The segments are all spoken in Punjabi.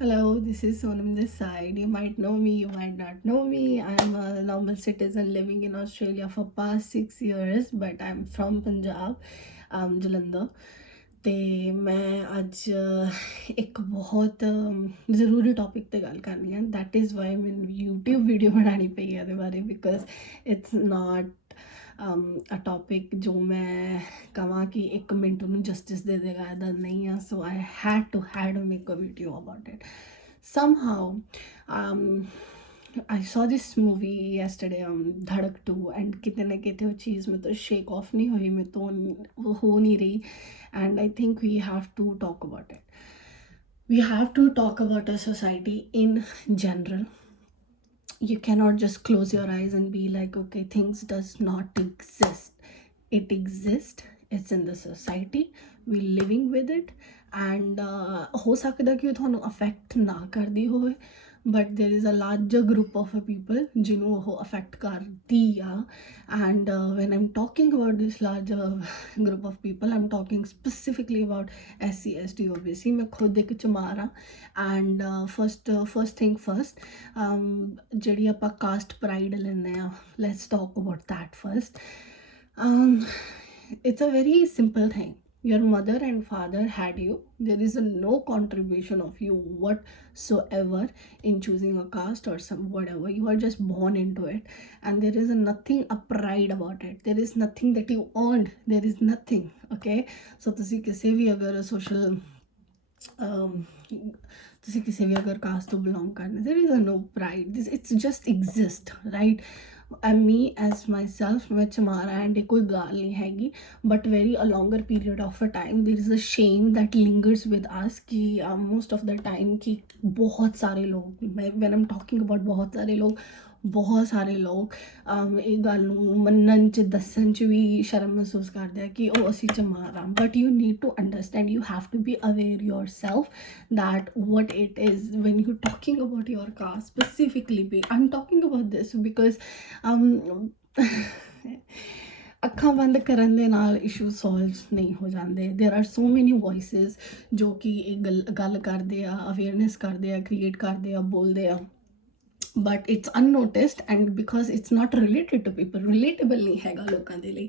Hello, this is Sonam this side. You might know me, you might not know me. I'm a normal citizen living in Australia for past 6 years, but I'm from Punjab, Jalandhar. ਤੇ ਮੈਂ ਅੱਜ ਇੱਕ ਬਹੁਤ ਜ਼ਰੂਰੀ ਟੌਪਿਕ 'ਤੇ ਗੱਲ ਕਰਨੀ ਹੈ। ਦੈਟ ਇਜ਼ ਵਾਈ ਮੈਨੂੰ YouTube ਵੀਡੀਓ ਬਣਾਉਣੀ ਪਈ ਹੈ ਇਹਦੇ ਬਾਰੇ, because it's not a topic ਜੋ ਮੈਂ ਕਹਾਂ ਕਿ 1 ਮਿੰਟ ਉਹਨੂੰ ਜਸਟਿਸ ਦੇ ਦੇਗਾ, ਇੱਦਾਂ ਨਹੀਂ ਆ। So I had make a video about it somehow. um I saw this movie yesterday, Dhadak 2, and कितने ना कितने वो चीज़ में तो शेक ऑफ नहीं हुई, में तो वो हो नहीं रही, and I think we have to talk about it. We have to talk about a society in general. You cannot just close your eyes and be like, okay, things does not exist. It exists. It's in the society. We're living with it. And हो सकता कि ਤੁਹਾਨੂੰ ਅਫੈਕਟ ਨਾ ਕਰਦੀ ਹੋਵੇ, but there is a larger group of people ਜਿਹਨੂੰ ਉਹ ਅਫੈਕਟ ਕਰਦੀ ਆ। And when I'm talking about this larger group of people, I'm talking specifically about SC ST OBC। ਮੈਂ ਖੁਦ ਇੱਕ ਚਮਾਰ ਆ। And first thing first, ਜਿਹੜੀ ਆਪਾਂ ਕਾਸਟ ਪ੍ਰਾਈਡ ਲੈਂਦੇ ਆ, let's talk about that first. It's a very simple thing. Your mother and father had you. There is no contribution of you whatsoever in choosing a caste or some whatever. You are just born into it, and there is nothing a pride about it. There is nothing that you earned. There is nothing. Okay, so ਤੁਸੀਂ ਕਿਸੇ ਵੀ ਅਗਰ ਸੋਸ਼ਲ ਤੁਸੀਂ ਕਿਸੇ ਵੀ ਅਗਰ ਕਾਸਟ ਤੋਂ ਬਿਲੋਂਗ ਕਰਨਾ, there is no pride. This it's just exist, right? And me as myself, ਮੈਂ ਚਮਾਰਾ ਐਂਡ ਕੋਈ ਗੱਲ ਨਹੀਂ ਹੈਗੀ, but very a longer period of a time there is a shame that lingers with us कि most of the time कि बहुत सारे लोग, when I'm talking about ਬਹੁਤ ਸਾਰੇ ਲੋਕ ਇਹ ਗੱਲ ਨੂੰ ਮੰਨਣ 'ਚ ਦੱਸਣ 'ਚ ਵੀ ਸ਼ਰਮ ਮਹਿਸੂਸ ਕਰਦੇ ਆ ਕਿ ਉਹ ਅਸੀਂ ਚਮਾਰ ਆ। But you need to understand, you have to be aware yourself that what it is when you're talking about your caste specifically. I'm talking about this because ਅੱਖਾਂ ਬੰਦ ਕਰਨ ਦੇ ਨਾਲ ਇਸ਼ੂ ਸੋਲਵ ਨਹੀਂ ਹੋ ਜਾਂਦੇ। ਦੇਰ ਆਰ ਸੋ ਮੈਨੀ ਵੋਇਸਿਸ ਜੋ ਕਿ ਇਹ ਗੱਲ ਕਰਦੇ ਆ, ਅਵੇਅਰਨੈਸ ਕਰਦੇ ਆ, ਕ੍ਰੀਏਟ ਕਰਦੇ ਆ, ਬੋਲਦੇ ਆ, but it's unnoticed, and because it's not related to people, relatable ਨਹੀਂ ਹੈਗਾ ਲੋਕਾਂ ਦੇ ਲਈ।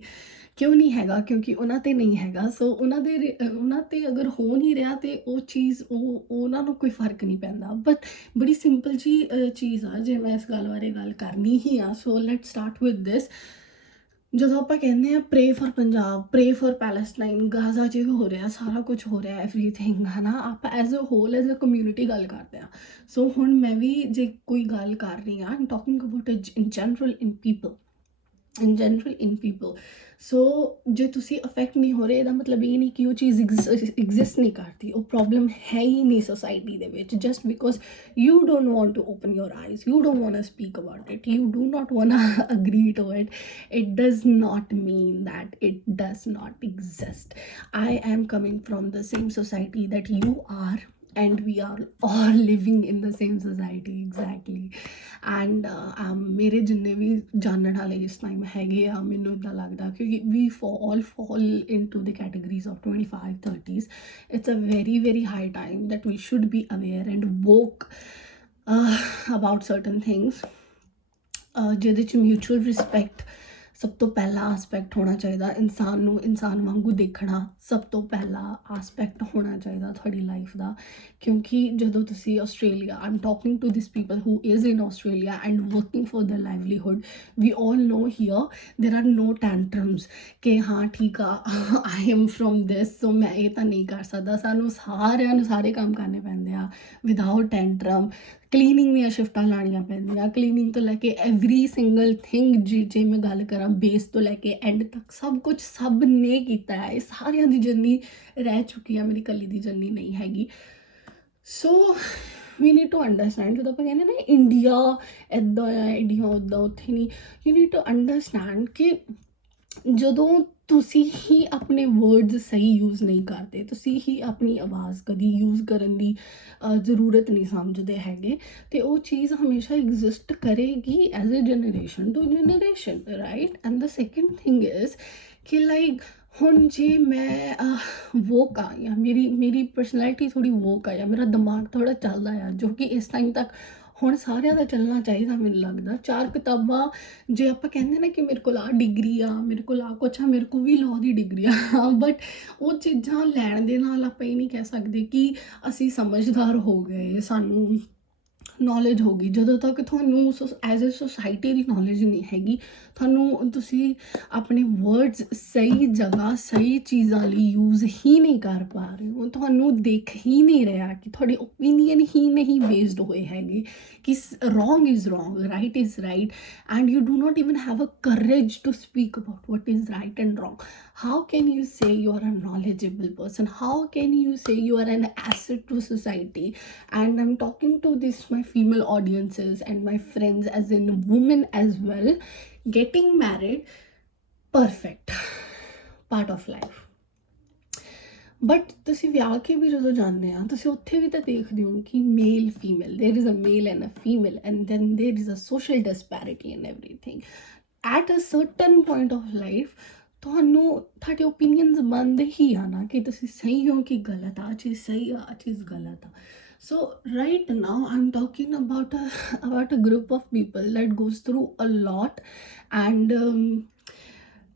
ਕਿਉਂ ਨਹੀਂ ਹੈਗਾ? ਕਿਉਂਕਿ ਉਹਨਾਂ ਤੇ ਨਹੀਂ ਹੈਗਾ। ਸੋ ਉਹਨਾਂ ਤੇ ਅਗਰ ਹੋ ਨਹੀਂ ਰਿਹਾ ਤੇ ਉਹ ਚੀਜ਼ ਉਹਨਾਂ ਨੂੰ ਕੋਈ ਫਰਕ ਨਹੀਂ ਪੈਂਦਾ। ਬਟ ਬੜੀ ਸਿੰਪਲ ਜੀ ਚੀਜ਼ ਆ, ਜੇ ਮੈਂ ਇਸ ਗੱਲ ਬਾਰੇ ਗੱਲ ਕਰਨੀ ਹੀ ਆ। ਸੋ ਲੈਟ ਸਟਾਰਟ ਵਿਦ ਦਿਸ। ਜਦੋਂ ਆਪਾਂ ਕਹਿੰਦੇ ਆ ਪ੍ਰੇ ਫॉर ਪੰਜਾਬ, ਪ੍ਰੇ ਫॉर ਪੈਲਸਟਾਈਨ, ਗਾਜ਼ਾ 'ਚ ਹੋ ਰਿਹਾ, ਸਾਰਾ ਕੁਝ ਹੋ ਰਿਹਾ, ਐਵਰੀਥਿੰਗ, ਹੈ ਨਾ, ਆਪਾਂ as a whole as a community ਗੱਲ ਕਰਦੇ ਆ। ਸੋ ਹੁਣ ਮੈਂ ਵੀ ਜੇ ਕੋਈ ਗੱਲ ਕਰ ਰਹੀ ਹਾਂ, I'm talking about in general in people. So ਜੇ ਤੁਸੀਂ ਅਫੈਕਟ ਨਹੀਂ ਹੋ ਰਹੇ, ਇਹਦਾ ਮਤਲਬ ਇਹ ਨਹੀਂ ਕਿ ਉਹ ਚੀਜ਼ ਐਗਜ਼ਿਸਟ ਨਹੀਂ ਕਰਦੀ। ਉਹ ਪ੍ਰੋਬਲਮ ਹੈ ਹੀ ਨਹੀਂ ਸੋਸਾਇਟੀ ਦੇ ਵਿੱਚ, just because you don't want to open your eyes, you don't want to speak about it, you do not want to agree to it. It does not mean that it does not exist. I am coming from the same society that you are, and we are all living in the same society exactly. And ਮੇਰੇ ਜਿੰਨੇ ਵੀ ਜਾਣਨ ਵਾਲੇ ਇਸ ਟਾਈਮ ਹੈਗੇ ਆ, ਮੈਨੂੰ ਇੱਦਾਂ ਲੱਗਦਾ ਕਿਉਂਕਿ we all fall into the categories of 25-30s. It's a very very high time that we should be aware and woke about certain things, ਜਿਹਦੇ 'ਚ ਮਿਊਚੁਅਲ ਰਿਸਪੈਕਟ ਸਭ ਤੋਂ ਪਹਿਲਾ ਆਸਪੈਕਟ ਹੋਣਾ ਚਾਹੀਦਾ। ਇਨਸਾਨ ਨੂੰ ਇਨਸਾਨ ਵਾਂਗੂ ਦੇਖਣਾ ਸਭ ਤੋਂ ਪਹਿਲਾ ਆਸਪੈਕਟ ਹੋਣਾ ਚਾਹੀਦਾ ਤੁਹਾਡੀ ਲਾਈਫ ਦਾ। ਕਿਉਂਕਿ ਜਦੋਂ ਤੁਸੀਂ Australia, I am talking to this people who is in Australia and working for the livelihood, we all know here there are no tantrums ਕਿ ਹਾਂ ਠੀਕ ਆ, ਆਈ ਐਮ ਫਰੋਮ ਦਿਸ ਸੋ ਮੈਂ ਇਹ ਤਾਂ ਨਹੀਂ ਕਰ ਸਕਦਾ। ਸਾਨੂੰ ਸਾਰਿਆਂ ਨੂੰ ਸਾਰੇ ਕੰਮ ਕਰਨੇ ਪੈਂਦੇ ਆ ਵਿਦਆਊਟ ਟੈਂਟਰਮ। ਕਲੀਨਿੰਗ ਦੀਆਂ ਸ਼ਿਫਟਾਂ ਲਾਉਣੀਆਂ ਪੈਂਦੀਆਂ, ਕਲੀਨਿੰਗ ਤੋਂ ਲੈ ਕੇ ਐਵਰੀ ਸਿੰਗਲ ਥਿੰਗ, ਜੇ ਮੈਂ ਗੱਲ ਕਰਾਂ ਬੇਸ ਤੋਂ ਲੈ ਕੇ ਐਂਡ ਤੱਕ ਸਭ ਕੁਝ ਸਭ ਨੇ ਕੀਤਾ ਹੈ। ਇਹ ਸਾਰਿਆਂ ਦੀ ਜਰਨੀ ਰਹਿ ਚੁੱਕੀ ਆ, ਮੇਰੀ ਇਕੱਲੀ ਦੀ ਜਰਨੀ ਨਹੀਂ ਹੈਗੀ। ਸੋ ਵੀ ਨੀਡ ਟੂ ਅੰਡਰਸਟੈਂਡ, ਜਦੋਂ ਆਪਾਂ ਕਹਿੰਦੇ ਨਾ ਇੰਡੀਆ ਇੱਦਾਂ ਆ, ਇੰਡੀਆ ਉੱਦਾਂ, ਉੱਥੇ ਨਹੀਂ। ਯੂ ਨੀਡ ਟੂ ਅੰਡਰਸਟੈਂਡ ਕਿ ਜਦੋਂ ਤੁਸੀਂ ਹੀ ਆਪਣੇ ਵਰਡਸ ਸਹੀ ਯੂਜ਼ ਨਹੀਂ ਕਰਦੇ, ਤੁਸੀਂ ਹੀ ਆਪਣੀ ਆਵਾਜ਼ ਕਦੀ ਯੂਜ਼ ਕਰਨ ਦੀ ਜ਼ਰੂਰਤ ਨਹੀਂ ਸਮਝਦੇ ਹੈਗੇ, ਅਤੇ ਉਹ ਚੀਜ਼ ਹਮੇਸ਼ਾ ਐਗਜ਼ਿਸਟ ਕਰੇਗੀ as a generation to generation, right. And the second thing is ਕਿ ਲਾਈਕ ਹੁਣ ਜੇ ਮੈਂ ਵੋਕ ਆ ਜਾਂ ਮੇਰੀ ਪਰਸਨੈਲਿਟੀ ਥੋੜ੍ਹੀ ਵੋਕ ਆ ਜਾਂ ਮੇਰਾ ਦਿਮਾਗ ਥੋੜ੍ਹਾ ਚੱਲਦਾ ਆ, ਜੋ ਕਿ ਇਸ ਟਾਈਮ ਤੱਕ ਹੁਣ ਸਾਰਿਆਂ ਦਾ ਚੱਲਣਾ ਚਾਹੀਦਾ ਮੈਨੂੰ ਲੱਗਦਾ। 4 ਕਿਤਾਬਾਂ, ਜੇ ਆਪਾਂ ਕਹਿੰਦੇ ਨਾ ਕਿ ਮੇਰੇ ਕੋਲ ਆਹ ਡਿਗਰੀ ਆ, ਮੇਰੇ ਕੋਲ ਆਹ ਕੁਛ ਆ, ਮੇਰੇ ਕੋਲ ਵੀ ਲਾਅ ਦੀ ਡਿਗਰੀ ਆ ਬਟ ਉਹ ਚੀਜ਼ਾਂ ਲੈਣ ਦੇ ਨਾਲ ਆਪਾਂ ਇਹ ਨਹੀਂ ਕਹਿ ਸਕਦੇ ਕਿ ਅਸੀਂ ਸਮਝਦਾਰ ਹੋ ਗਏ, ਸਾਨੂੰ ਨੌਲੇਜ ਹੋ ਗਈ। ਜਦੋਂ ਤੱਕ ਤੁਹਾਨੂੰ as a society the knowledge ਨਹੀਂ ਹੈਗੀ, ਤੁਸੀਂ ਆਪਣੇ ਵਰਡਸ ਸਹੀ ਜਗ੍ਹਾ ਸਹੀ ਚੀਜ਼ਾਂ ਲਈ ਯੂਜ਼ ਹੀ ਨਹੀਂ ਕਰ ਪਾ ਰਹੇ ਹੋ, ਤੁਹਾਨੂੰ ਦੇਖ ਹੀ ਨਹੀਂ ਰਿਹਾ ਕਿ ਤੁਹਾਡੇ ਓਪੀਨੀਅਨ ਹੀ ਨਹੀਂ ਬੇਸਡ ਹੋਏ ਹੈਗੇ ਕਿ wrong is wrong, right is right, and you do not even have a courage to speak about what is right and wrong. How can you say you are a knowledgeable person? How can you say you are an asset to society? And I'm talking to this my female audiences and my friends as in women as well. Getting married, perfect part of life, but ਤੁਸੀਂ ਵਿਆਹ ਕੇ ਵੀ ਜਦੋਂ ਜਾਂਦੇ ਆ, ਤੁਸੀਂ ਉੱਥੇ ਵੀ ਤਾਂ ਦੇਖਦੇ ਹੋ ਕਿ male female, there is a male and a female, and then there is a social disparity and everything. At a certain point of life ਤੁਹਾਨੂੰ ਤੁਹਾਡੇ ਓਪੀਨੀਅਨਸ ਬਣਦੇ ਹੀ ਆ ਨਾ ਕਿ ਤੁਸੀਂ ਸਹੀ ਹੋ ਕਿ ਗਲਤ, ਆ ਚੀਜ਼ ਸਹੀ ਆ, ਆ ਚੀਜ਼ ਗਲਤ ਆ। So right now I'm talking about a group of people that goes through a lot, and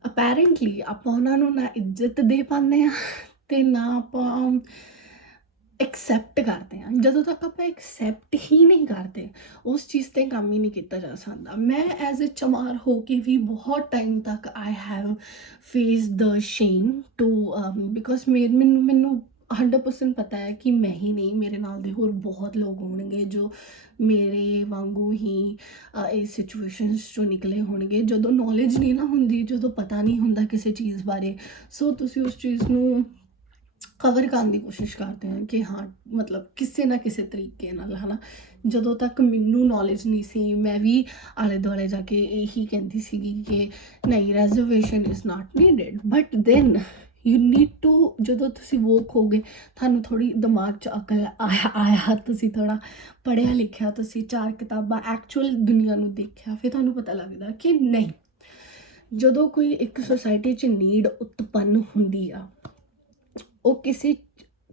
apparently ਆਪਾਂ ਉਹਨਾਂ ਨੂੰ ਨਾ ਇੱਜ਼ਤ ਦੇ ਪਾਉਂਦੇ ਆ ਤੇ ਨਾ ਆਪਾਂ ਐਕਸੈਪਟ ਕਰਦੇ ਹਾਂ। ਜਦੋਂ ਤੱਕ ਆਪਾਂ ਐਕਸੈਪਟ ਹੀ ਨਹੀਂ ਕਰਦੇ, ਉਸ ਚੀਜ਼ 'ਤੇ ਕੰਮ ਹੀ ਨਹੀਂ ਕੀਤਾ ਜਾ ਸਕਦਾ। ਮੈਂ ਐਜ਼ ਅ ਚਮਾਰ ਹੋ ਕੇ ਵੀ ਬਹੁਤ ਟਾਈਮ ਤੱਕ I have face the shame too because ਮੈਨੂੰ 100% ਪਤਾ ਹੈ ਕਿ ਮੈਂ ਹੀ ਨਹੀਂ, ਮੇਰੇ ਨਾਲ ਦੇ ਹੋਰ ਬਹੁਤ ਲੋਕ ਹੋਣਗੇ ਜੋ ਮੇਰੇ ਵਾਂਗੂ ਹੀ ਇਸ ਸਿਚੁਏਸ਼ਨਸ 'ਚੋਂ ਨਿਕਲੇ ਹੋਣਗੇ। ਜਦੋਂ ਨੌਲੇਜ ਨਹੀਂ ਨਾ ਹੁੰਦੀ, ਜਦੋਂ ਪਤਾ ਨਹੀਂ ਹੁੰਦਾ ਕਿਸੇ ਚੀਜ਼ ਬਾਰੇ, ਸੋ ਤੁਸੀਂ ਉਸ ਚੀਜ਼ ਨੂੰ ਕਵਰ ਕਰਨ ਦੀ ਕੋਸ਼ਿਸ਼ ਕਰਦੇ ਹਾਂ ਕਿ ਹਾਂ ਮਤਲਬ ਕਿਸੇ ਨਾ ਕਿਸੇ ਤਰੀਕੇ ਨਾਲ, ਹੈ ਨਾ। ਜਦੋਂ ਤੱਕ ਮੈਨੂੰ ਨੌਲੇਜ ਨਹੀਂ ਸੀ, ਮੈਂ ਵੀ ਆਲੇ ਦੁਆਲੇ ਜਾ ਕੇ ਇਹੀ ਕਹਿੰਦੀ ਸੀਗੀ ਕਿ ਨਹੀਂ, reservation is not needed. But then you need to, ਜਦੋਂ ਤੁਸੀਂ ਵੋਕ ਹੋ ਗਏ, ਤੁਹਾਨੂੰ ਥੋੜ੍ਹੀ ਦਿਮਾਗ 'ਚ ਅਕਲ ਆਇਆ, ਤੁਸੀਂ ਥੋੜ੍ਹਾ ਪੜ੍ਹਿਆ ਲਿਖਿਆ, ਤੁਸੀਂ 4 ਕਿਤਾਬਾਂ ਐਕਚੁਅਲ ਦੁਨੀਆ ਨੂੰ ਦੇਖਿਆ, ਫਿਰ ਤੁਹਾਨੂੰ ਪਤਾ ਲੱਗਦਾ ਕਿ ਨਹੀਂ, ਜਦੋਂ ਕੋਈ ਇੱਕ ਸੁਸਾਇਟੀ 'ਚ ਨੀਡ ਉਤਪੰਨ ਹੁੰਦੀ ਆ, ਉਹ ਕਿਸੇ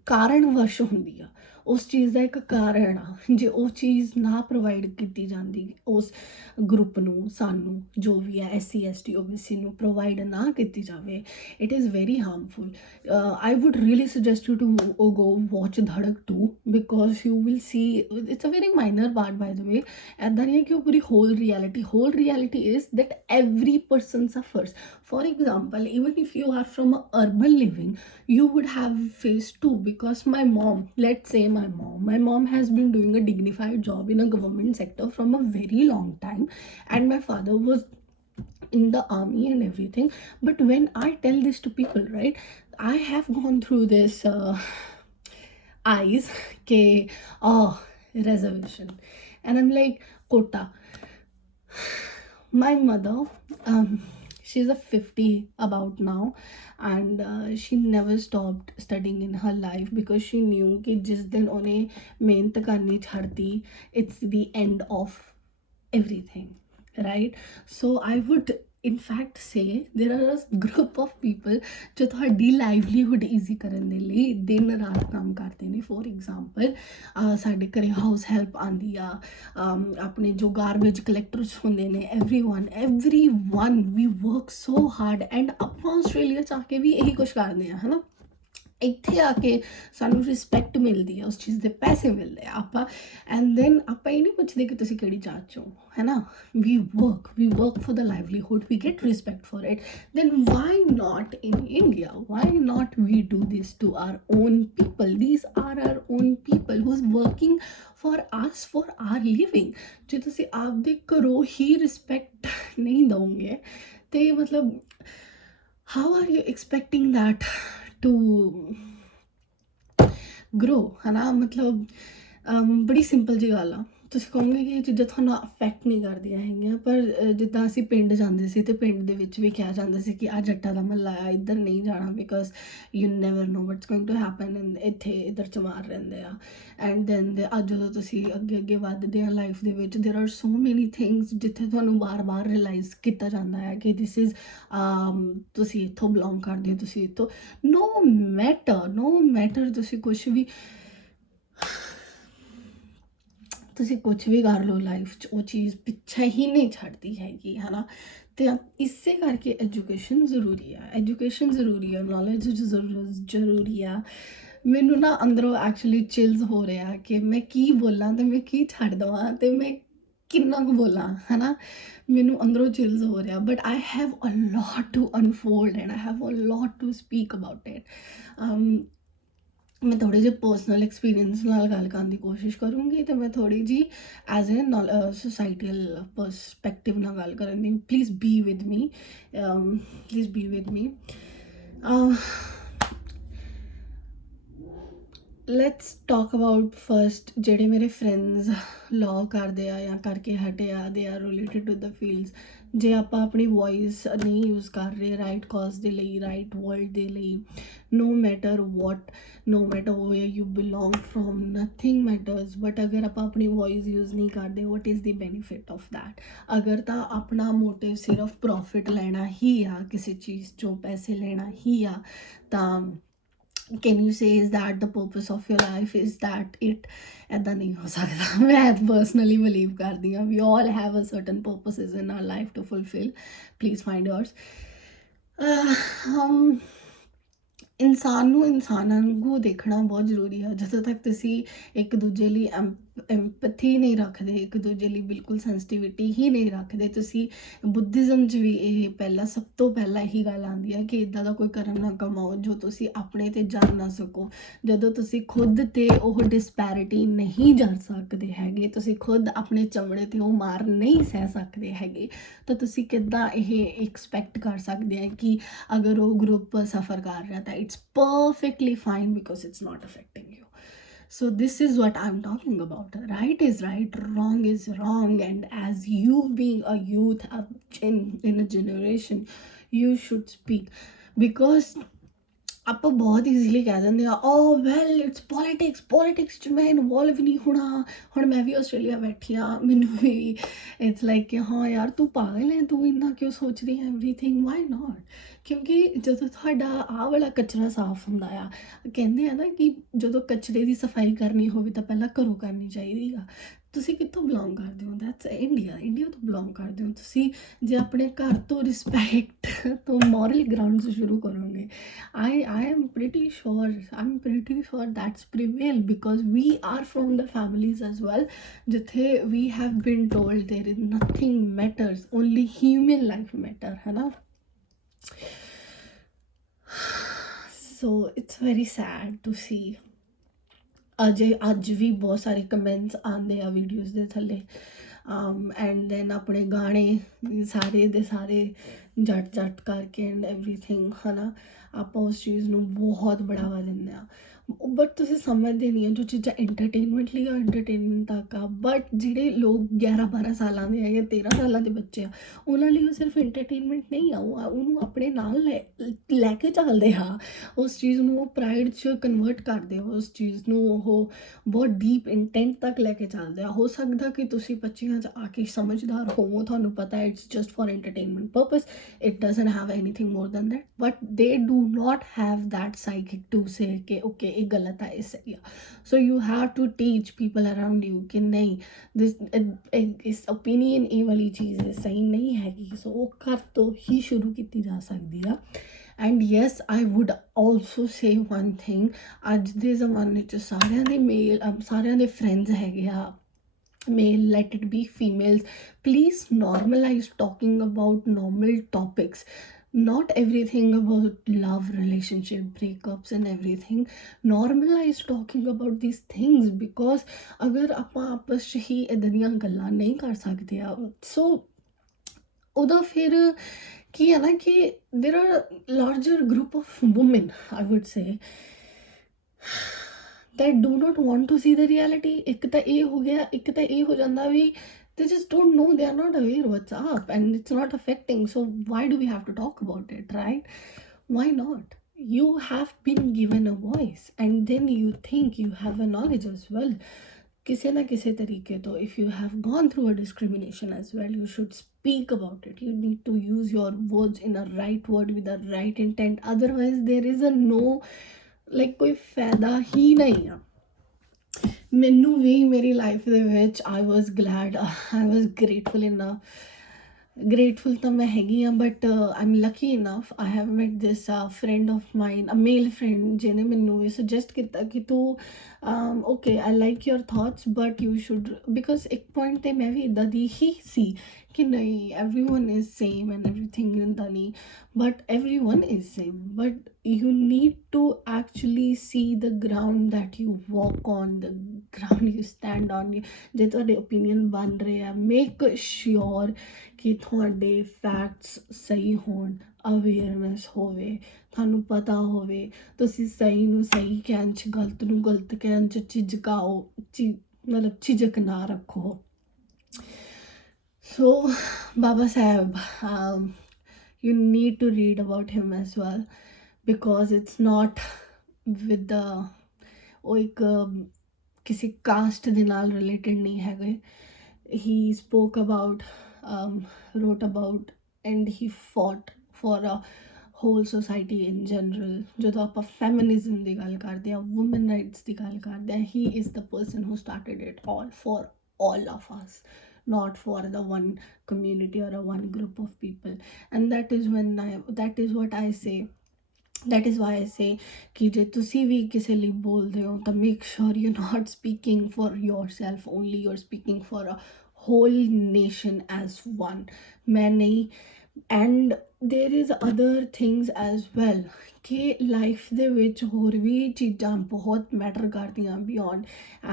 ਕਾਰਨ ਵਸ਼ ਹੁੰਦੀ ਆ। ਉਸ ਚੀਜ਼ ਦਾ ਇੱਕ ਕਾਰਨ ਆ। ਜੇ ਉਹ ਚੀਜ਼ ਨਾ ਪ੍ਰੋਵਾਈਡ ਕੀਤੀ ਜਾਂਦੀ ਉਸ ਗਰੁੱਪ ਨੂੰ, ਸਾਨੂੰ ਜੋ ਵੀ ਹੈ SC ST OBC ਨੂੰ ਪ੍ਰੋਵਾਈਡ ਨਾ ਕੀਤੀ ਜਾਵੇ, it is very harmful. I would really suggest you to go watch Dhadak 2 because you will see it's a very minor part by the way. ਇੱਦਾਂ ਨਹੀਂ ਹੈ ਕਿ ਉਹ ਪੂਰੀ whole reality is that every person suffers. For example, even if you are from a urban living, you would have faced too, because my mom, let's say my mom has been doing a dignified job in a government sector from a very long time, and my father was in the army and everything. But when I tell this to people, right, I have gone through this eyes ke reservation, and I'm like, quota. My mother, she's a 50 about now, and she never stopped studying in her life because she knew कि जिस दिन उन्हें मेहनत करनी छड़ती, it's the end of everything, right? So I would in fact say there are a group of people ਜੋ ਤੁਹਾਡੀ ਲਾਈਵਲੀਹੁੱਡ ਈਜ਼ੀ ਕਰਨ ਦੇ ਲਈ ਦਿਨ ਰਾਤ ਕੰਮ ਕਰਦੇ ਨੇ। ਫੋਰ ਐਗਜ਼ਾਮਪਲ, ਸਾਡੇ ਘਰੇ ਹਾਊਸ ਹੈਲਪ ਆਉਂਦੀ ਆ, ਆਪਣੇ ਜੋ ਗਾਰਬੇਜ ਕਲੈਕਟਰਸ ਹੁੰਦੇ ਨੇ, every one we work so hard, and ਆਪਾਂ ਆਸਟ੍ਰੇਲੀਆ 'ਚ ਆ ਕੇ ਵੀ ਇਹੀ ਕੁਛ ਕਰਦੇ ਹਾਂ, ਹੈ ਨਾ। ਇੱਥੇ ਆ ਕੇ ਸਾਨੂੰ ਰਿਸਪੈਕਟ ਮਿਲਦੀ ਆ, ਉਸ ਚੀਜ਼ ਦੇ ਪੈਸੇ ਮਿਲਦੇ ਆ ਆਪਾਂ, ਐਂਡ ਦੈਨ ਆਪਾਂ ਇਹ ਨਹੀਂ ਪੁੱਛਦੇ ਕਿ ਤੁਸੀਂ ਕਿਹੜੀ ਜਾਤ 'ਚੋਂ, ਹੈ ਨਾ। We work for the livelihood, we get respect for it. then why not in India? Why not we do this to our own people? These are our own people who's working for us, for our living. ਜੇ ਤੁਸੀਂ ਆਪਦੇ ਘਰੋਂ ਹੀ ਰਿਸਪੈਕਟ ਨਹੀਂ ਦਓਗੇ ਤੇ ਮਤਲਬ how are you expecting that to grow, है ना। मतलब बड़ी सिंपल जी गल आ, ਤੁਸੀਂ ਕਹੋਗੇ ਕਿ ਇਹ ਚੀਜ਼ਾਂ ਤੁਹਾਨੂੰ ਅਫੈਕਟ ਨਹੀਂ ਕਰਦੀਆਂ ਹੈਗੀਆਂ, ਪਰ ਜਿੱਦਾਂ ਅਸੀਂ ਪਿੰਡ ਜਾਂਦੇ ਸੀ ਤੇ ਪਿੰਡ ਦੇ ਵਿੱਚ ਵੀ ਕਿਹਾ ਜਾਂਦਾ ਸੀ ਕਿ ਆ ਜੱਟਾਂ ਦਾ ਮਹੱਲਾ ਆ, ਇੱਧਰ ਨਹੀਂ ਜਾਣਾ, because you never know what's going to happen, ਇੱਥੇ ਇੱਧਰ ਚਮਾਰ ਰਹਿੰਦੇ ਆ। ਐਂਡ ਦੈਨ ਅੱਜ ਜਦੋਂ ਤੁਸੀਂ ਅੱਗੇ ਅੱਗੇ ਵੱਧਦੇ ਆ ਲਾਈਫ ਦੇ ਵਿੱਚ, ਦੇਰ ਆਰ ਸੋ ਮੈਨੀ ਥਿੰਗਸ ਜਿੱਥੇ ਤੁਹਾਨੂੰ ਬਾਰ-ਬਾਰ ਰਿਅਲਾਈਜ਼ ਕੀਤਾ ਜਾਂਦਾ ਹੈ ਕਿ ਦਿਸ ਇਜ਼ ਤੁਸੀਂ ਇੱਥੋਂ ਬਿਲੋਂਗ ਕਰਦੇ ਹੋ, ਤੁਸੀਂ ਇੱਥੋਂ ਨੋ ਮੈਟਰ ਤੁਸੀਂ ਕੁਛ ਵੀ ਕਰ ਲਓ ਲਾਈਫ 'ਚ, ਉਹ ਚੀਜ਼ ਪਿੱਛੇ ਹੀ ਨਹੀਂ ਛੱਡਦੀ ਹੈਗੀ, ਹੈ ਨਾ। ਅਤੇ ਇਸੇ ਕਰਕੇ ਐਜੂਕੇਸ਼ਨ ਜ਼ਰੂਰੀ ਆ, ਨੌਲੇਜ ਜ਼ਰੂਰੀ ਆ। ਮੈਨੂੰ ਨਾ ਅੰਦਰੋਂ ਐਕਚੁਅਲੀ ਚਿਲਸ ਹੋ ਰਿਹਾ ਕਿ ਮੈਂ ਕੀ ਬੋਲਾਂ ਅਤੇ ਮੈਂ ਕੀ ਛੱਡ ਦੇਵਾਂ ਅਤੇ ਮੈਂ ਕਿੰਨਾ ਕੁ ਬੋਲਾਂ, ਹੈ ਨਾ। ਮੈਨੂੰ ਅੰਦਰੋਂ ਚਿਲਸ ਹੋ ਰਿਹਾ, but I have a lot to unfold and I have a lot to speak about it. ਮੈਂ ਥੋੜ੍ਹੇ ਜਿਹੇ ਪਰਸਨਲ ਐਕਸਪੀਰੀਅੰਸ ਨਾਲ ਗੱਲ ਕਰਨ ਦੀ ਕੋਸ਼ਿਸ਼ ਕਰੂੰਗੀ ਅਤੇ ਮੈਂ ਥੋੜ੍ਹੀ ਜਿਹੀ ਐਜ਼ ਏ ਸੋਸਾਈਟੀਅਲ ਪਰਸਪੈਕਟਿਵ ਨਾਲ ਗੱਲ ਕਰਨ ਦੀ। Please be with me. Let's talk about first ਜਿਹੜੇ ਮੇਰੇ ਫਰੈਂਡਸ ਲਾਅ ਕਰਦੇ ਆ ਜਾਂ ਕਰਕੇ ਹਟੇ ਆ, they are related to the fields. ਜੇ ਆਪਾਂ ਆਪਣੀ ਵੋਇਸ ਨਹੀਂ ਯੂਜ਼ ਕਰ ਰਹੇ ਰਾਈਟ ਕਾਜ਼ ਦੇ ਲਈ, ਰਾਈਟ ਵਰਲਡ ਦੇ ਲਈ, no matter where you belong from, nothing matters, but ਅਗਰ ਆਪਾਂ ਆਪਣੀ ਵੋਇਸ ਯੂਜ਼ ਨਹੀਂ ਕਰਦੇ, what is the benefit of that? ਅਗਰ ਤਾਂ ਆਪਣਾ ਮੋਟਿਵ ਸਿਰਫ ਪ੍ਰੋਫਿਟ ਲੈਣਾ ਹੀ ਆ, ਕਿਸੇ ਚੀਜ਼ 'ਚੋਂ ਪੈਸੇ ਲੈਣਾ ਹੀ ਆ, ਤਾਂ can you say is that the purpose of your life? Is that it? ਇੱਦਾਂ ਨਹੀਂ ਹੋ ਸਕਦਾ। ਮੈਂ ਪਰਸਨਲੀ ਬਿਲੀਵ ਕਰਦੀ ਹਾਂ we all have a certain purposes in our life to fulfill. Please find yours. ਇਨਸਾਨ ਨੂੰ ਇਨਸਾਨਾਂ ਵਾਂਗੂ ਦੇਖਣਾ ਬਹੁਤ ਜ਼ਰੂਰੀ ਹੈ। ਜਦੋਂ ਤੱਕ ਤੁਸੀਂ ਇੱਕ ਦੂਜੇ ਲਈ ਐਮਪੈਥੀ ਨਹੀਂ ਰੱਖਦੇ, ਇੱਕ ਦੂਜੇ ਲਈ ਬਿਲਕੁਲ ਸੈਂਸਿਟਿਵਿਟੀ ਹੀ ਨਹੀਂ ਰੱਖਦੇ, ਤੁਸੀਂ ਬੁੱਧਿਜ਼ਮ 'ਚ ਵੀ ਇਹ ਸਭ ਤੋਂ ਪਹਿਲਾਂ ਇਹੀ ਗੱਲ ਆਉਂਦੀ ਹੈ ਕਿ ਇੱਦਾਂ ਦਾ ਕੋਈ ਕਰਮ ਨਾ ਕਮਾਓ ਜੋ ਤੁਸੀਂ ਆਪਣੇ 'ਤੇ ਜਰ ਨਾ ਸਕੋ। ਜਦੋਂ ਤੁਸੀਂ ਖੁਦ 'ਤੇ ਉਹ ਡਿਸਪੈਰਿਟੀ ਨਹੀਂ ਜਰ ਸਕਦੇ ਹੈਗੇ, ਤੁਸੀਂ ਖੁਦ ਆਪਣੇ ਚਮੜੇ 'ਤੇ ਉਹ ਮਾਰ ਨਹੀਂ ਸਹਿ ਸਕਦੇ ਹੈਗੇ, ਤਾਂ ਤੁਸੀਂ ਕਿੱਦਾਂ ਇਹ ਐਕਸਪੈਕਟ ਕਰ ਸਕਦੇ ਆ ਕਿ ਅਗਰ ਉਹ ਗਰੁੱਪ ਸਫਰ ਕਰ ਰਿਹਾ ਤਾਂ it's perfectly fine because it's not affecting you. So this is what I'm talking about. Right is right, wrong is wrong, and as you being a youth in a generation, you should speak, because ਆਪਾਂ ਬਹੁਤ ਈਜ਼ੀਲੀ ਕਹਿ ਦਿੰਦੇ ਆ ਵੈਲ ਇਟਸ ਪੋਲੀਟਿਕਸ 'ਚ ਮੈਂ ਇਨਵੋਲਵ ਨਹੀਂ ਹੋਣਾ। ਹੁਣ ਮੈਂ ਵੀ ਆਸਟ੍ਰੇਲੀਆ ਬੈਠੀ ਹਾਂ, ਮੈਨੂੰ ਵੀ ਇਟਸ ਲਾਈਕ ਕਿ ਹਾਂ ਯਾਰ ਤੂੰ ਪਾਗਲ ਹੈ, ਤੂੰ ਇੰਨਾ ਕਿਉਂ ਸੋਚਦੀ ਹੈ ਐਵਰੀਥਿੰਗ, ਵਾਈ ਨਾਟ? ਕਿਉਂਕਿ ਜਦੋਂ ਤੁਹਾਡਾ ਆਹ ਵਾਲਾ ਕਚਰਾ ਸਾਫ਼ ਹੁੰਦਾ ਆ, ਕਹਿੰਦੇ ਆ ਨਾ ਕਿ ਜਦੋਂ ਕਚਰੇ ਦੀ ਸਫਾਈ ਕਰਨੀ ਹੋਵੇ ਤਾਂ ਪਹਿਲਾਂ ਘਰੋਂ ਕਰਨੀ ਚਾਹੀਦੀ ਆ। ਤੁਸੀਂ ਕਿੱਥੋਂ ਬਿਲੋਂਗ ਕਰਦੇ ਹੋ? ਦੈਟਸ ਇੰਡੀਆ ਤੋਂ ਬਿਲੋਂਗ ਕਰਦੇ ਹੋ ਤੁਸੀਂ। ਜੇ ਆਪਣੇ ਘਰ ਤੋਂ ਰਿਸਪੈਕਟ ਤੋਂ ਮੋਰਲ ਗਰਾਊਂਡ ਤੋਂ ਸ਼ੁਰੂ ਕਰੋਗੇ, I'm pretty sure that's prevail, because we are from the families as well ਜਿੱਥੇ we have been told there is nothing matters, only human life matter, है ना। So it's very sad to see ਅੱਜ ਵੀ ਬਹੁਤ ਸਾਰੇ ਕਮੈਂਟਸ ਆਉਂਦੇ ਆ ਵੀਡੀਓਜ਼ ਦੇ ਥੱਲੇ, ਐਂਡ ਦੈਨ ਆਪਣੇ ਗਾਣੇ ਸਾਰੇ ਦੇ ਸਾਰੇ ਜੱਟ ਕਰਕੇ ਐਂਡ ਐਵਰੀਥਿੰਗ, ਹੈ ਨਾ। ਆਪਾਂ ਉਸ ਚੀਜ਼ ਨੂੰ ਬਹੁਤ ਬੜਾਵਾ ਦਿੰਦੇ ਆ, ਬਟ ਤੁਸੀਂ ਸਮਝਦੇ ਨਹੀਂ ਆ ਜੋ ਚੀਜ਼ਾਂ ਐਂਟਰਟੇਨਮੈਂਟ ਲਈ ਆ ਐਂਟਰਟੇਨਮੈਂਟ ਤੱਕ ਆ, ਬਟ ਜਿਹੜੇ ਲੋਕ 11-12 ਸਾਲਾਂ ਦੇ ਆ ਜਾਂ 13 ਸਾਲਾਂ ਦੇ ਬੱਚੇ ਆ, ਉਹਨਾਂ ਲਈ ਉਹ ਸਿਰਫ ਐਂਟਰਟੇਨਮੈਂਟ ਨਹੀਂ ਆ, ਉਹਨੂੰ ਆਪਣੇ ਨਾਲ ਲੈ ਕੇ ਚੱਲਦੇ ਆ, ਉਸ ਚੀਜ਼ ਨੂੰ ਉਹ ਪ੍ਰਾਈਡ 'ਚ ਕਨਵਰਟ ਕਰਦੇ, ਉਸ ਚੀਜ਼ ਨੂੰ ਉਹ ਬਹੁਤ ਡੀਪ ਇੰਟੈਂਟ ਤੱਕ ਲੈ ਕੇ ਚੱਲਦੇ ਆ। ਹੋ ਸਕਦਾ ਕਿ ਤੁਸੀਂ 25 'ਚ ਆ ਕੇ ਸਮਝਦਾਰ ਹੋਵੋ, ਤੁਹਾਨੂੰ ਪਤਾ it's just for entertainment purpose, it doesn't have anything more than that, but they do not have that psychic to say ਕਿ ਓਕੇ ਇਹ ਗਲਤ ਆ, ਇਹ ਸਹੀ ਆ। So you have to teach people around you ਕਿ ਨਹੀਂ ਇਸ ਓਪੀਨੀਅਨ ਇਹ ਵਾਲੀ ਚੀਜ਼ ਸਹੀ ਨਹੀਂ ਹੈਗੀ। ਸੋ ਉਹ ਘਰ ਤੋਂ ਹੀ ਸ਼ੁਰੂ ਕੀਤੀ ਜਾ ਸਕਦੀ ਆ। And yes I wood also say one thing, ਅੱਜ ਦੇ ਜ਼ਮਾਨੇ 'ਚ ਸਾਰਿਆਂ ਦੇ ਫਰੈਂਡਸ ਹੈਗੇ ਆ, male, let it be females, please normalize talking about normal topics, not everything about love, relationship, breakups and everything. Normalize talking about these things, because ਅਗਰ ਆਪਾਂ ਆਪਸ 'ਚ ਹੀ ਇੱਦਾਂ ਦੀਆਂ ਗੱਲਾਂ ਨਹੀਂ ਕਰ ਸਕਦੇ ਆ, ਸੋ ਉਹਦਾ ਫਿਰ ਕੀ ਹੈ ਨਾ ਕਿ there are larger group of women, I would say, that do not want to see the reality. ਇੱਕ ਤਾਂ ਇਹ ਹੋ ਗਿਆ, ਇੱਕ ਤਾਂ ਇਹ ਹੋ ਜਾਂਦਾ ਵੀ they just don't know, they are not aware what's up and it's not affecting, so why do we have to talk about it, right? Why not? You have been given a voice and then you think you have a knowledge as well. ਕਿਸੇ ਨਾ ਕਿਸੇ ਤਰੀਕੇ ਤੋਂ if you have gone through a discrimination as well, you should speak about it. You need to use your words in a right word with a right intent, otherwise there is a no, like ਕੋਈ ਫਾਇਦਾ ਹੀ ਨਹੀਂ ਆ। ਮੈਨੂੰ ਵੀ ਮੇਰੀ ਲਾਈਫ ਦੇ ਵਿੱਚ I was glad, I was grateful enough, grateful ਤਾਂ ਮੈਂ ਹੈਗੀ ਹਾਂ, but I'm lucky enough, I have met this friend of mine, a male friend, ਜਿਹਨੇ ਮੈਨੂੰ ਇਹ suggest ਕੀਤਾ ਕਿ ਤੂੰ okay, I like your thoughts but you should, because ਇੱਕ point ਤੇ ਮੈਂ ਵੀ ਇੱਦਾਂ ਦੀ ਹੀ ਸੀ ਕਿ ਨਹੀਂ everyone is same and everything ਇੱਦਾਂ ਨਹੀਂ, but everyone is same, but you need to actually see the ground that you walk on, the ground you stand on। ਜੇ ਤੁਹਾਡੇ opinion ਬਣ ਰਹੇ ਆ, make sure ਕਿ ਤੁਹਾਡੇ ਫੈਕਟਸ ਸਹੀ ਹੋਣ, ਅਵੇਅਰਨੈਸ ਹੋਵੇ, ਤੁਹਾਨੂੰ ਪਤਾ ਹੋਵੇ, ਤੁਸੀਂ ਸਹੀ ਨੂੰ ਸਹੀ ਕਹਿਣ 'ਚ ਗਲਤ ਨੂੰ ਗਲਤ ਕਹਿਣ 'ਚ ਝਿਜਕਾਓ, ਮਤਲਬ ਝਿਜਕ ਨਾ ਰੱਖੋ। So Baba Saheb, you need to read about him as well, because it's not with the ਉਹ ਇੱਕ ਕਿਸੇ ਕਾਸਟ ਦੇ ਨਾਲ ਰਿਲੇਟਡ ਨਹੀਂ ਹੈਗੇ। He spoke about, wrote about and he fought for a whole society in general। ਜਦੋਂ ਆਪਾਂ feminism ਦੀ ਗੱਲ ਕਰਦੇ ਹਾਂ, women rights ਦੀ ਗੱਲ ਕਰਦੇ ਹਾਂ, he is the person who started it all for all of us, not for the one community or a one group of people। and that is when that is what I say, that is why I say ਕਿ ਜੇ ਤੁਸੀਂ ਵੀ ਕਿਸੇ ਲਈ ਬੋਲਦੇ ਹੋ ਤਾਂ make sure you're not speaking for yourself only, you're speaking for a whole nation as one। ਮੈਂ ਨਹੀਂ, and there is other things as well ਕਿ ਲਾਈਫ ਦੇ ਵਿੱਚ ਹੋਰ ਵੀ ਚੀਜ਼ਾਂ ਬਹੁਤ ਮੈਟਰ ਕਰਦੀਆਂ ਬਿਯੋਂਡ।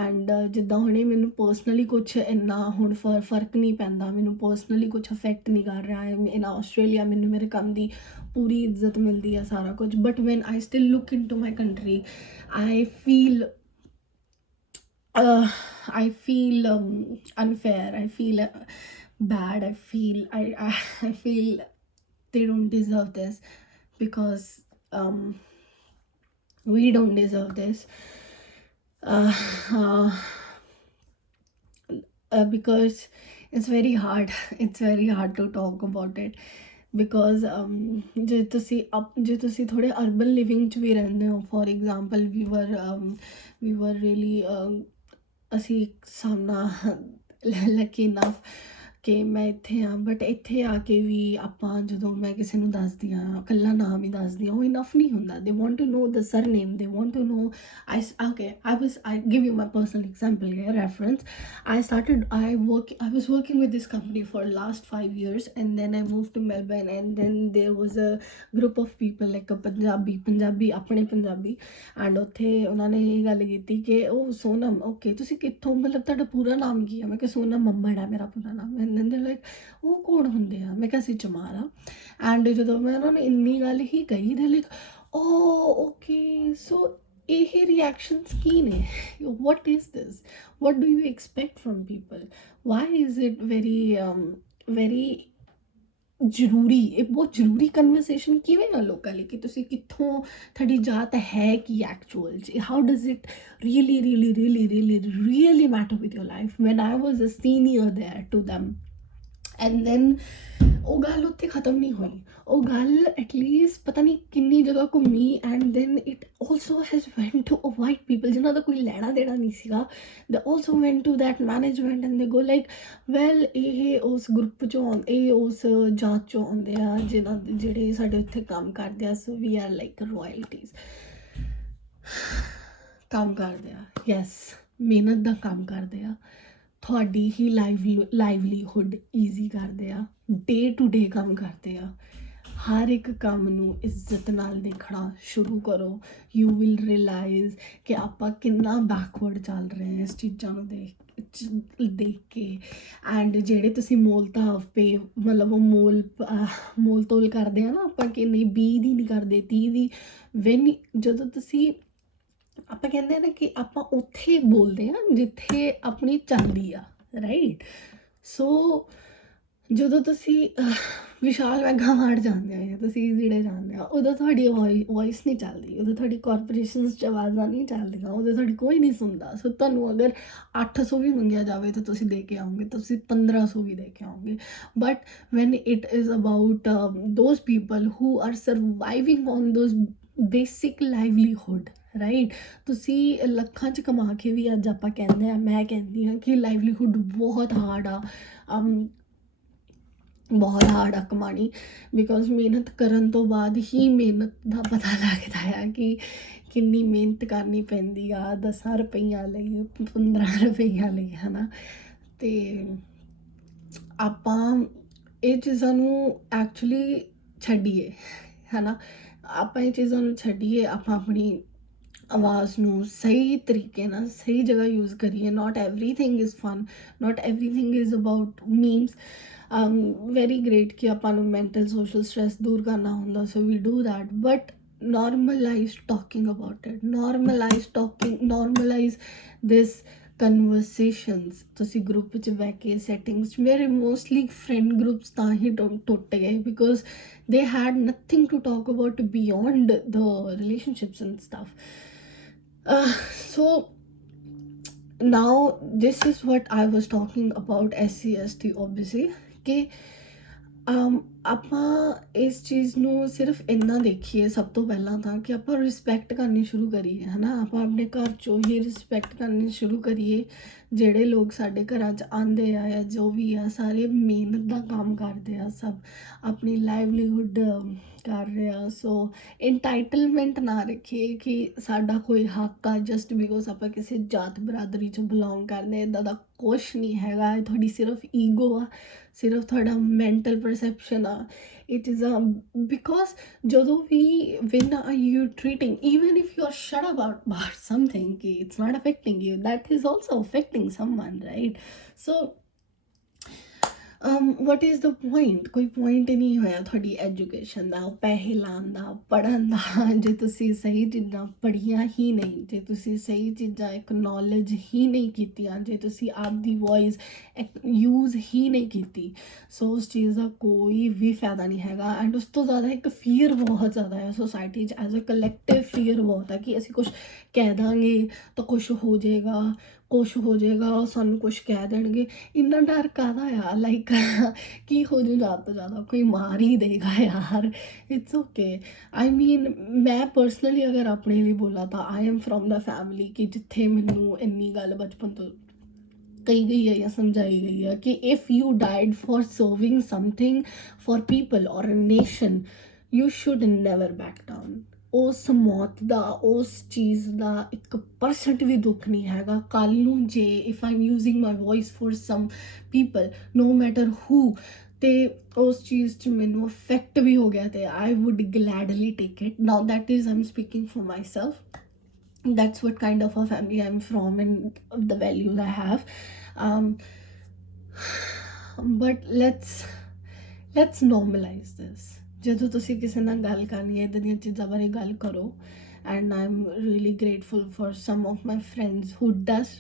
ਐਂਡ ਜਿੱਦਾਂ ਹੁਣੇ ਮੈਨੂੰ ਪਰਸਨਲੀ ਕੁਛ ਇੰਨਾ ਹੁਣ ਫਰਕ ਨਹੀਂ ਪੈਂਦਾ, ਮੈਨੂੰ ਪਰਸਨਲੀ ਕੁਛ ਅਫੈਕਟ ਨਹੀਂ ਕਰ ਰਿਹਾ ਹੈ ਇਨ ਆਸਟ੍ਰੇਲੀਆ, ਮੈਨੂੰ ਮੇਰੇ ਕੰਮ ਦੀ ਪੂਰੀ ਇੱਜ਼ਤ ਮਿਲਦੀ ਹੈ, ਸਾਰਾ ਕੁਝ, but when I still look into my country I feel unfair, I feel bad, I feel they don't deserve this, because we don't deserve this, because it's very hard to talk about it, because ਜੇ ਤੁਸੀਂ ਥੋੜੇ ਅਰਬਨ ਲਿਵਿੰਗ 'ਚ ਵੀ ਰਹਿੰਦੇ ਹੋ, for example we were really ਅਸੀਂ ਸਾਹਮਣਾ ਲੱਕੀ ਇਨਫ ਕਿ ਮੈਂ ਇੱਥੇ ਹਾਂ, ਬਟ ਇੱਥੇ ਆ ਕੇ ਵੀ ਆਪਾਂ ਜਦੋਂ ਮੈਂ ਕਿਸੇ ਨੂੰ ਦੱਸਦੀ ਹਾਂ, ਇਕੱਲਾ ਨਾਮ ਹੀ ਦੱਸਦੀ ਹਾਂ, ਉਹ ਇਨਫ ਨਹੀਂ ਹੁੰਦਾ। they want to know the surname, they want to know, I give you my personal example here, reference। I was working with this company for last 5 years, and then I moved to Melbourne, and then there was a group of people like a Punjabi ਆਪਣੇ ਪੰਜਾਬੀ, ਐਂਡ ਉੱਥੇ ਉਹਨਾਂ ਨੇ ਇਹ ਗੱਲ ਕੀਤੀ ਕਿ ਉਹ ਸੋਨਮ, ਓਕੇ ਤੁਸੀਂ ਕਿੱਥੋਂ, ਮਤਲਬ ਤੁਹਾਡਾ ਪੂਰਾ ਨਾਮ ਕੀ ਹੈ? ਮੈਂ ਕਿਹਾ ਸੋਨਮ ਮੰਮੜ ਹੈ ਮੇਰਾ ਪੂਰਾ ਨਾਮ। ਐਂਡ ਦੈਨ ਦੇ ਲਾਈਕ ਉਹ ਕੌਣ ਹੁੰਦੇ ਆ? ਮੈਂ ਕਿਹਾ ਅਸੀਂ ਚਮਾਰ ਆ। ਐਂਡ ਜਦੋਂ ਮੈਂ ਉਹਨਾਂ ਨੂੰ ਇੰਨੀ ਗੱਲ ਹੀ ਕਹੀ, ਦੇ ਲਾਈਕ ਓ ਓਕੇ, ਸੋ ਇਹ ਰਿਐਕਸ਼ਨਸ ਕੀ ਨੇ? what is this, what do you expect from people? why is it very ਜ਼ਰੂਰੀ, ਇਹ ਬਹੁਤ ਜ਼ਰੂਰੀ ਕਨਵਰਸੇਸ਼ਨ ਕਿਵੇਂ ਆ ਲੋਕਾਂ ਲਈ ਕਿ ਤੁਸੀਂ ਕਿੱਥੋਂ, ਤੁਹਾਡੀ ਜਾਤ ਹੈ ਕੀ ਐਕਚੁਅਲ 'ਚ? How does it really matter with your life? when I was a senior there to them, and then ਉਹ ਗੱਲ ਉੱਥੇ ਖਤਮ ਨਹੀਂ ਹੋਈ, ਉਹ ਗੱਲ ਐਟਲੀਸਟ ਪਤਾ ਨਹੀਂ ਕਿੰਨੀ ਜਗ੍ਹਾ ਘੁੰਮੀ, and then it also has went to white people ਜਿਨ੍ਹਾਂ ਦਾ ਕੋਈ ਲੈਣਾ ਦੇਣਾ ਨਹੀਂ ਸੀਗਾ। They also went to that management and they go like well ਇਹ ਉਸ ਗਰੁੱਪ 'ਚੋਂ ਇਹ ਉਸ ਜਾਤ 'ਚੋਂ ਆਉਂਦੇ ਆ ਜਿਹੜੇ ਸਾਡੇ ਉੱਥੇ ਕੰਮ ਕਰਦੇ ਆ, ਸੋ ਵੀ ਆਰ ਲਾਈਕ ਰੋਇਲਟੀਜ਼, ਕੰਮ ਕਰਦੇ ਆ, ਯੈਸ ਮਿਹਨਤ ਦਾ ਕੰਮ ਕਰਦੇ ਆ, ਤੁਹਾਡੀ ਹੀ ਲਾਈਵਲੀਹੁੱਡ ਈਜ਼ੀ ਕਰਦੇ ਆ, ਡੇ ਟੂ ਡੇ ਕੰਮ ਕਰਦੇ ਆ। ਹਰ ਇੱਕ ਕੰਮ ਨੂੰ ਇੱਜ਼ਤ ਨਾਲ ਦੇਖਣਾ ਸ਼ੁਰੂ ਕਰੋ, ਯੂ ਵਿਲ ਰਿਅਲਾਈਜ਼ ਕਿ ਆਪਾਂ ਕਿੰਨਾ ਬੈਕਵਰਡ ਚੱਲ ਰਹੇ ਹਾਂ ਇਸ ਚੀਜ਼ਾਂ ਨੂੰ ਦੇਖ ਕੇ। ਐਂਡ ਜਿਹੜੇ ਤੁਸੀਂ ਮੋਲ ਮਤਲਬ ਉਹ ਮੋਲ ਤੋਲ ਕਰਦੇ ਆ ਨਾ ਆਪਾਂ, ਕਿ ਨਹੀਂ 20 ਦੀ ਨਹੀਂ ਕਰਦੇ 30 ਦੀ, ਜਦੋਂ ਤੁਸੀਂ ਆਪਾਂ ਕਹਿੰਦੇ ਆ ਨਾ ਕਿ ਆਪਾਂ ਉੱਥੇ ਬੋਲਦੇ ਹਾਂ ਜਿੱਥੇ ਆਪਣੀ ਚੱਲਦੀ ਆ, ਰਾਈਟ। ਸੋ ਜਦੋਂ ਤੁਸੀਂ ਵਿਸ਼ਾਲ ਮੈਗਾਮਾਰਟ ਜਾਂਦੇ ਹੋ ਜਾਂ ਤੁਸੀਂ ਜਿਹੜੇ ਜਾਂਦੇ ਹੋ, ਉਦੋਂ ਤੁਹਾਡੀ ਵੋਇਸ ਨਹੀਂ ਚੱਲਦੀ, ਉਦੋਂ ਤੁਹਾਡੀ ਕਾਰਪੋਰੇਸ਼ਨਸ 'ਚ ਆਵਾਜ਼ਾਂ ਨਹੀਂ ਚੱਲਦੀਆਂ, ਉਦੋਂ ਤੁਹਾਡੀ ਕੋਈ ਨਹੀਂ ਸੁਣਦਾ। ਸੋ ਤੁਹਾਨੂੰ ਅਗਰ 800 ਵੀ ਮੰਗਿਆ ਜਾਵੇ ਤਾਂ ਤੁਸੀਂ ਦੇ ਕੇ ਆਓਗੇ, ਤੁਸੀਂ 1500 ਵੀ ਦੇ ਕੇ ਆਓਗੇ। But when it is about those people who are surviving on those basic livelihood, right. ਤੁਸੀਂ ਲੱਖਾਂ 'ਚ ਕਮਾ ਕੇ ਵੀ ਅੱਜ ਆਪਾਂ ਕਹਿੰਦੇ ਹਾਂ, ਮੈਂ ਕਹਿੰਦੀ ਹਾਂ ਕਿ ਲਾਈਵਲੀਹੁੱਡ ਬਹੁਤ ਹਾਰਡ ਆ, ਬਹੁਤ ਹਾਰਡ ਆ ਕਮਾਣੀ, ਬਿਕੋਜ਼ ਮਿਹਨਤ ਕਰਨ ਤੋਂ ਬਾਅਦ ਹੀ ਮਿਹਨਤ ਦਾ ਪਤਾ ਲੱਗਦਾ ਆ ਕਿ ਕਿੰਨੀ ਮਿਹਨਤ ਕਰਨੀ ਪੈਂਦੀ ਆ 10 ਰੁਪਈਆਂ ਲਈ, 15 ਰੁਪਈਆਂ ਲਈ, ਹੈ ਨਾ। ਅਤੇ ਆਪਾਂ ਇਹ ਚੀਜ਼ਾਂ ਨੂੰ ਐਕਚੁਅਲੀ ਛੱਡੀਏ, ਹੈ ਨਾ। ਆਪਾਂ ਇਹ ਚੀਜ਼ਾਂ ਨੂੰ ਛੱਡੀਏ, ਆਪਾਂ ਆਪਣੀ ਆਵਾਜ਼ ਨੂੰ ਸਹੀ ਤਰੀਕੇ ਨਾਲ ਸਹੀ ਜਗ੍ਹਾ ਯੂਜ਼ ਕਰੀਏ। Not everything is fun, not everything is about memes. Very great ਕਿ ਆਪਾਂ ਨੂੰ ਮੈਂਟਲ ਸੋਸ਼ਲ ਸਟ੍ਰੈਸ ਦੂਰ ਕਰਨਾ ਹੁੰਦਾ, so we do that, but normalize talking about it, normalize this conversations। ਤੁਸੀਂ ਗਰੁੱਪ 'ਚ ਬਹਿ ਕੇ ਸੈਟਿੰਗਸ 'ਚ, ਮੇਰੇ ਮੋਸਟਲੀ ਫਰੈਂਡ ਗਰੁੱਪਸ ਤਾਂ ਹੀ ਟੁੱਟ ਗਏ because they had nothing to talk about beyond the relationships and stuff. So now this is what I was talking about SCST, obviously, ਕਿ ਆਪਾਂ ਇਸ ਚੀਜ਼ ਨੂੰ ਸਿਰਫ ਇੰਨਾ ਦੇਖੀਏ ਸਭ ਤੋਂ ਪਹਿਲਾਂ ਤਾਂ ਕਿ ਆਪਾਂ ਰਿਸਪੈਕਟ ਕਰਨੀ ਸ਼ੁਰੂ ਕਰੀਏ, ਹੈ ਨਾ। ਆਪਾਂ ਆਪਣੇ ਘਰ 'ਚੋਂ ਹੀ ਰਿਸਪੈਕਟ ਕਰਨੀ ਸ਼ੁਰੂ ਕਰੀਏ। ਜਿਹੜੇ ਲੋਕ ਸਾਡੇ ਘਰਾਂ 'ਚ ਆਉਂਦੇ ਆ ਜਾਂ ਜੋ ਵੀ ਆ, ਸਾਰੇ ਮਿਹਨਤ ਦਾ ਕੰਮ ਕਰਦੇ ਆ, ਸਭ ਆਪਣੀ ਲਾਈਵਲੀਹੁੱਡ ਕਰ ਰਹੇ ਆ। ਸੋ ਇੰਟਾਈਟਲਮੈਂਟ ਨਾ ਰੱਖੀਏ ਕਿ ਸਾਡਾ ਕੋਈ ਹੱਕ ਆ ਜਸਟ ਬਿਕੋਜ਼ ਆਪਾਂ ਕਿਸੇ ਜਾਤ ਬਰਾਦਰੀ 'ਚ ਬਿਲੋਂਗ ਕਰਦੇ। ਇੱਦਾਂ ਦਾ ਕੁਛ ਨਹੀਂ ਹੈਗਾ, ਇਹ ਤੁਹਾਡੀ ਸਿਰਫ ਈਗੋ ਆ, ਸਿਰਫ ਤੁਹਾਡਾ ਮੈਂਟਲ ਪਰਸੈਪਸ਼ਨ ਆ। ਇਟ ਇਜ਼ ਬਿਕੋਜ਼ ਜਦੋਂ ਵੀ when are you treating, even if you are shut about something, it's not affecting you, that is also affecting someone, right? So what is the point? ਕੋਈ ਪੁਆਇੰਟ ਨਹੀਂ ਹੋਇਆ ਤੁਹਾਡੀ ਐਜੂਕੇਸ਼ਨ ਦਾ, ਪੈਸੇ ਲਾਉਣ ਦਾ, ਪੜ੍ਹਨ ਦਾ, ਜੇ ਤੁਸੀਂ ਸਹੀ ਚੀਜ਼ਾਂ ਪੜ੍ਹੀਆਂ ਹੀ ਨਹੀਂ, ਜੇ ਤੁਸੀਂ ਸਹੀ ਚੀਜ਼ਾਂ ਐਕਨੋਲੇਜ ਹੀ ਨਹੀਂ ਕੀਤੀਆਂ, ਜੇ ਤੁਸੀਂ ਆਪਦੀ ਵੋਇਸ ਯੂਜ਼ ਹੀ ਨਹੀਂ ਕੀਤੀ, ਸੋ ਉਸ ਚੀਜ਼ ਦਾ ਕੋਈ ਵੀ ਫਾਇਦਾ ਨਹੀਂ ਹੈਗਾ। ਐਂਡ ਉਸ ਤੋਂ ਜ਼ਿਆਦਾ ਇੱਕ ਫੀਅਰ ਬਹੁਤ ਜ਼ਿਆਦਾ ਹੈ ਸੋਸਾਇਟੀ 'ਚ, ਐਜ਼ ਅ ਕਲੈਕਟਿਵ ਫੀਅਰ ਬਹੁਤ ਹੈ ਕਿ ਅਸੀਂ ਕੁਛ ਕਹਿ ਦਾਂਗੇ ਤਾਂ ਕੁਛ ਹੋ ਜਾਏਗਾ, ਸਾਨੂੰ ਕੁਛ ਕਹਿ ਦੇਣਗੇ। ਇੰਨਾ ਡਰ ਕਾਹਦਾ ਆ? ਲਾਈਕ ਕੀ ਹੋ ਜੂ ਜ਼ਿਆਦਾ ਤੋਂ ਜ਼ਿਆਦਾ, ਕੋਈ ਮਾਰ ਹੀ ਦੇਗਾ ਯਾਰ, ਇਟਸ ਓਕੇ। ਆਈ ਮੀਨ ਮੈਂ ਪਰਸਨਲੀ ਅਗਰ ਆਪਣੇ ਲਈ ਬੋਲਾਂ ਤਾਂ I am from the family ਕਿ ਜਿੱਥੇ ਮੈਨੂੰ ਇੰਨੀ ਗੱਲ ਬਚਪਨ ਤੋਂ ਕਹੀ ਗਈ ਹੈ ਜਾਂ ਸਮਝਾਈ ਗਈ ਹੈ ਕਿ if you died for serving something for people or a nation, you should never back down. ਉਸ ਮੌਤ ਦਾ, ਉਸ ਚੀਜ਼ ਦਾ 1% ਵੀ ਦੁੱਖ ਨਹੀਂ ਹੈਗਾ। ਕੱਲ੍ਹ ਨੂੰ ਜੇ if I am using my voice for some people, no matter who, ਅਤੇ ਉਸ ਚੀਜ਼ 'ਚ ਮੈਨੂੰ ਅਫੈਕਟ ਵੀ ਹੋ ਗਿਆ, ਅਤੇ I would gladly take it. Now that is I am speaking for myself, that's what kind of a family I'm from and the values I have. But let's normalize this. ਜਦੋਂ ਤੁਸੀਂ ਕਿਸੇ ਨਾਲ ਗੱਲ ਕਰਨੀ ਹੈ ਇੱਦਾਂ ਦੀਆਂ ਚੀਜ਼ਾਂ ਬਾਰੇ ਗੱਲ ਕਰੋ। And I am really grateful for some of my friends who does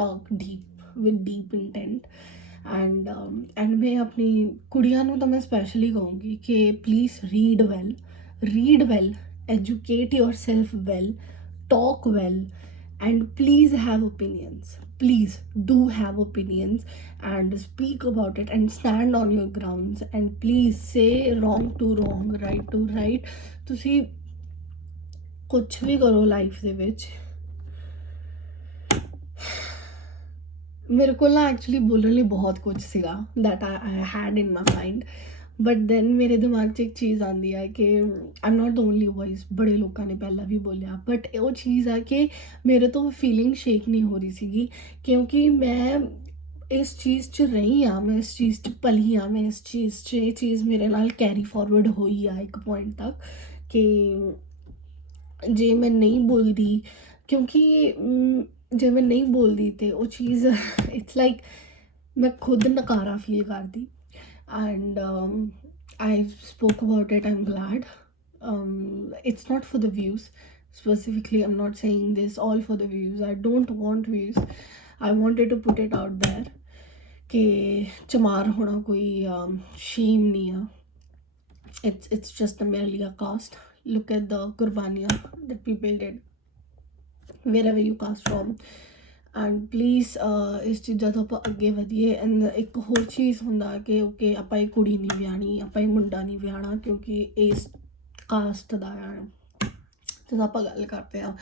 talk deep with deep intent. And ਮੈਂ ਆਪਣੀ ਕੁੜੀਆਂ ਨੂੰ ਤਾਂ ਮੈਂ ਸਪੈਸ਼ਲੀ ਕਹੂੰਗੀ ਕਿ please read well, educate yourself well, talk well, and please have opinions. Please do have opinions and speak about it and stand on your grounds, and please say wrong to wrong, right to right. ਤੁਸੀਂ ਕੁਛ ਵੀ ਕਰੋ ਲਾਈਫ ਦੇ ਵਿੱਚ, ਮੇਰੇ ਕੋਲ ਨਾ ਐਕਚੁਅਲੀ ਬੋਲਣ ਲਈ ਬਹੁਤ ਕੁਝ ਸੀਗਾ that I had in my mind, but then ਮੇਰੇ ਦਿਮਾਗ 'ਚ ਇੱਕ ਚੀਜ਼ ਆਉਂਦੀ ਹੈ ਕਿ I am not the only voice. ਬੜੇ ਲੋਕਾਂ ਨੇ ਪਹਿਲਾਂ ਵੀ ਬੋਲਿਆ, ਬਟ ਉਹ ਚੀਜ਼ ਆ ਕਿ ਮੇਰੇ ਤੋਂ ਫੀਲਿੰਗ ਸ਼ੇਕ ਨਹੀਂ ਹੋ ਰਹੀ ਸੀਗੀ ਕਿਉਂਕਿ ਮੈਂ ਇਸ ਚੀਜ਼ 'ਚ ਰਹੀ ਹਾਂ, ਮੈਂ ਇਸ ਚੀਜ਼ 'ਚ ਪਲੀ ਹਾਂ, ਮੈਂ ਇਸ ਚੀਜ਼ 'ਚ ਇਹ ਚੀਜ਼ ਮੇਰੇ ਨਾਲ ਕੈਰੀ ਫੋਰਵਰਡ ਹੋਈ ਆ ਇੱਕ ਪੁਆਇੰਟ ਤੱਕ ਕਿ ਜੇ ਮੈਂ ਨਹੀਂ ਬੋਲਦੀ, ਕਿਉਂਕਿ ਜੇ ਮੈਂ ਨਹੀਂ ਬੋਲਦੀ ਤੇ ਉਹ ਚੀਜ਼ ਇਟਸ ਲਾਈਕ ਮੈਂ ਖੁਦ ਨਕਾਰਾ ਫੀਲ ਕਰਦੀ। And I spoke about it, I'm glad. It's not for the views, specifically, I'm not saying this all for the views. I don't want views. I wanted to put it out there कि चमार होना कोई shame नहीं है. It's just merely a caste. Look at the Qurbaniya that people did wherever you cast from. And please ਇਸ ਚੀਜ਼ਾਂ ਤੋਂ ਆਪਾਂ ਅੱਗੇ ਵਧੀਏ. ਐਂਡ ਇੱਕ ਹੋਰ ਚੀਜ਼ ਹੁੰਦਾ ਕਿ ਓਕੇ ਆਪਾਂ ਇਹ ਕੁੜੀ ਨਹੀਂ ਵਿਆਹਣੀ, ਆਪਾਂ ਇਹ ਮੁੰਡਾ ਨਹੀਂ ਵਿਆਹਣਾ ਕਿਉਂਕਿ ਇਸ ਕਾਸਟ ਦਾ ਆ. ਜਦੋਂ ਆਪਾਂ ਗੱਲ ਕਰਦੇ ਹਾਂ,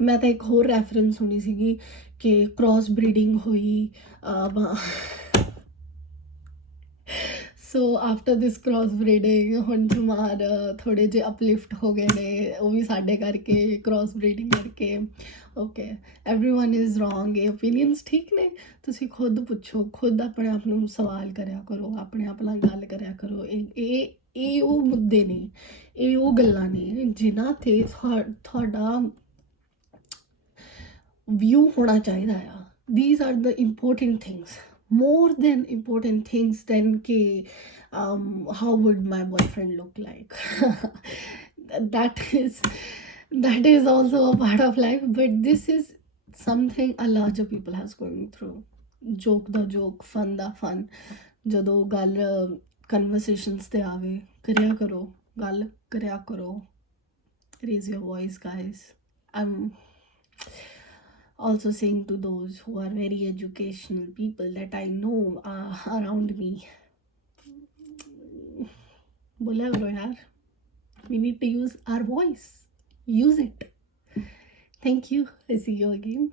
ਮੈਂ ਤਾਂ ਇੱਕ ਹੋਰ ਰੈਫਰੈਂਸ ਸੁਣੀ ਸੀਗੀ ਕਿ ਕ੍ਰੋਸ ਬਰੀਡਿੰਗ ਹੋਈ. So after this cross breeding ਹੁਣ ਚਮਾਰ ਥੋੜ੍ਹੇ ਜਿਹੇ ਅਪਲਿਫਟ ਹੋ ਗਏ ਨੇ, ਉਹ ਵੀ ਸਾਡੇ ਕਰਕੇ, ਕ੍ਰੋਸ ਬਰੀਡਿੰਗ ਕਰਕੇ. Okay, everyone is wrong. ਇਹ ਓਪੀਨੀਅਨਸ ਠੀਕ ਨੇ, ਤੁਸੀਂ ਖੁਦ ਪੁੱਛੋ, ਖੁਦ ਆਪਣੇ ਆਪ ਨੂੰ ਸਵਾਲ ਕਰਿਆ ਕਰੋ, ਆਪਣੇ ਆਪ ਨਾਲ ਗੱਲ ਕਰਿਆ ਕਰੋ. ਇਹ ਉਹ ਮੁੱਦੇ ਨੇ, ਇਹ ਉਹ ਗੱਲਾਂ ਨੇ ਜਿਨ੍ਹਾਂ 'ਤੇ ਤੁਹਾਡਾ ਵਿਊ ਹੋਣਾ ਚਾਹੀਦਾ ਆ. These are the important things, more than important things than कि how would my boyfriend look like. that is also a part of life, but this is something a larger people has going through. Joke the joke, fun the fun. ਜਦੋਂ ਗੱਲ ਕਨਵਰਸੇਸ਼ਨਸ 'ਤੇ ਆਵੇ, ਕਰਿਆ ਕਰੋ, ਗੱਲ ਕਰਿਆ ਕਰੋ. Raise your voice, guys. I'm also saying to those who are very educational people that I know around me, बोला करो यार, we need to use our voice. Use it. Thank you. I see you again.